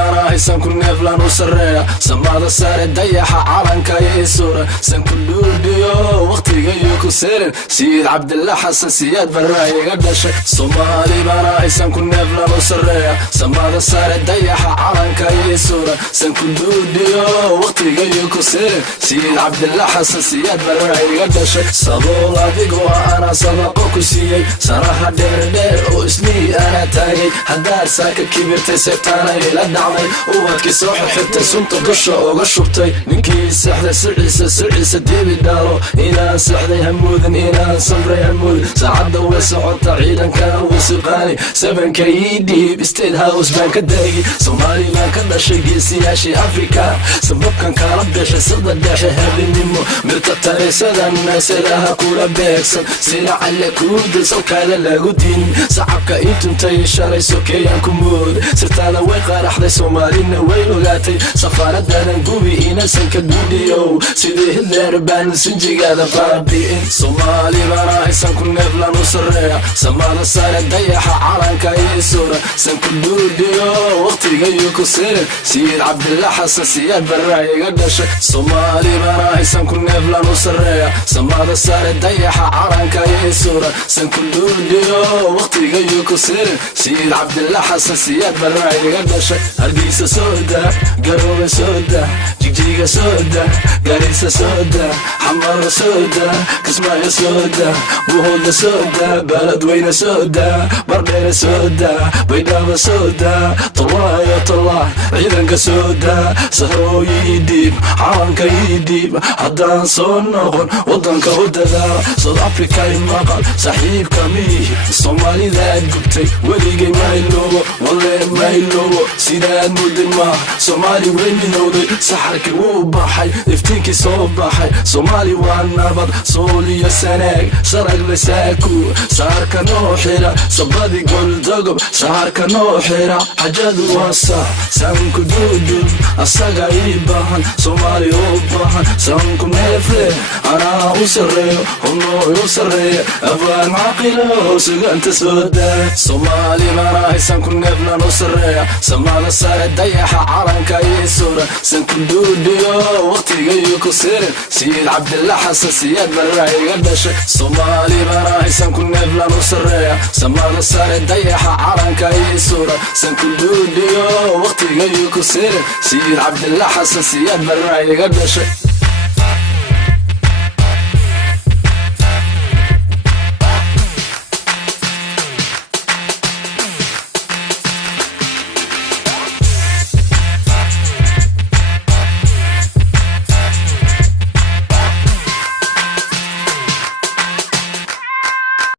bana haysan ku neeflan u sareeya samada sare dayaxa calanka iyo sura san ku dhuudhiyo waqtiga iyo ku seerin Sayid Cabdillah Xasan Siyaad Barre iga dhashay Soomaali bana haysan ku neeflan u sareeya samada sare dayaxa calanka iyo sura san ku dhuudhiyo waqtiga iyo ku seerin Sayid Cabdillah Xasan Siyaad Barre iga dhashay sabool adigu ana sabaqo ku siiyay saraha dheer oo ismii ana taagay haddaad saaka kibirtay seetaana ila dhacday ubadkii soo xirtay sunta dusha uga shubtay ninkii saxday siciisa dibi dhaalo inaan saxday hamuudan inaan samray hamuud saacadda way socota ciidankana wuu siqaani sabanka ii dhiib state house baan ka daagi Soomaali baan ka dhashay geesiyaashii Afrika sababkan kala dhashay sada dhashay habeenimo mirta tareesadan meesadaha kula beegsan sina alle kuuda sawkaada lagu diin sacabka intuntay shalay sokeeyaan ku mood sirtaada way qaraxday Soomaalina way ogaatay safaaradadan gubi inasan ka dhuudhiyo sidii Hitler baan sinjigaada baabi'in Soomaali bana haysan ku neeflan u sareeya samada sare dayaxa calanka iyo sura san ku dhuudhiyo waqtiga iyo ku seerin Sayid Cabdillah Xasan Siyaad Barre iga dhashay Soomaali bana haysan ku neeflan u sareeya samada sare dayaxa calanka iyo sura san ku dhuudhiyo waqtiga iyo ku seerin Sayid Cabdillah Xasan Siyaad Barre iga dhashay Hargeysa sooda Garowe sooda Jigjiga sooda Garissa sooda Xamar sooda Kismaayo sooda Buhooda sooda Beledweyne sooda Bardheere sooda Baydhabo sooda Tallaayo tallah ciidanka sooda sahrooyi ii dhiib calanka ii dhiib haddaan soo noqon wadanka u dadaala South Africa maqal saaxiibka mihi Soomaalida aad gubtay weligay mayloobo walle mayloobo sidaad mudin ma Soomaali way midowday saxarkii wuu baxay iftiinkii soo baxay Soomaali waa nabad sool iyo sanaag sarag la saaku saarka noo xira sabadi goldogob saarka noo xira xajadu wasa sanku duudub asaga ii baahan Soomaali u baahan sanku neefle anaa u sareeyo hunoo u sareeya afaan caqilo suganta sooda Soomaali bana haysan ku neeflan u sareeya samada sare dayaxa calanka iyo sura san ku dhuudhiyo waqtiga iyo ku seerin Sayid Cabdillah Xasan Siyaad Barre iga dhashay Soomaali bana haysan ku neeflan u sareeya samada sare dayaxa calanka iyo sura san ku dhuudhiyo waqtiga iyo ku seerin Sayid Cabdillah Xasan Siyaad Barre iga dhashay